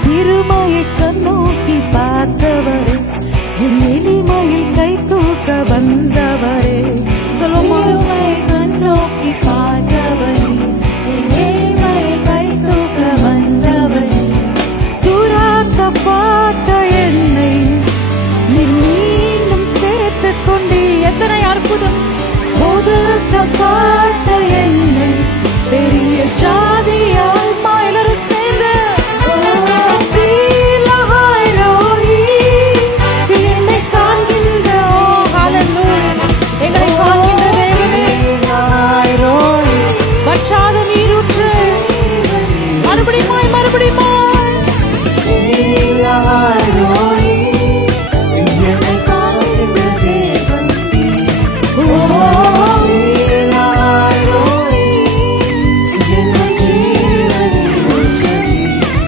சிறுமையை கண்ணோக்கி பார்த்தவரே, என் எளிமையில் கை தூக்க வந்தவரே. சிறுமையை கண்ணோக்கி பார்த்தவரே, என் எளிமையை கை தூக்க வந்தவரே. துராக்கப்பட்ட என்னை நீர் மீண்டும் சேர்த்துக் கொண்டீர். எத்தனை அற்புதம்! ஒதுக்கப்பட்ட என்னை பெரிய ஜாதியா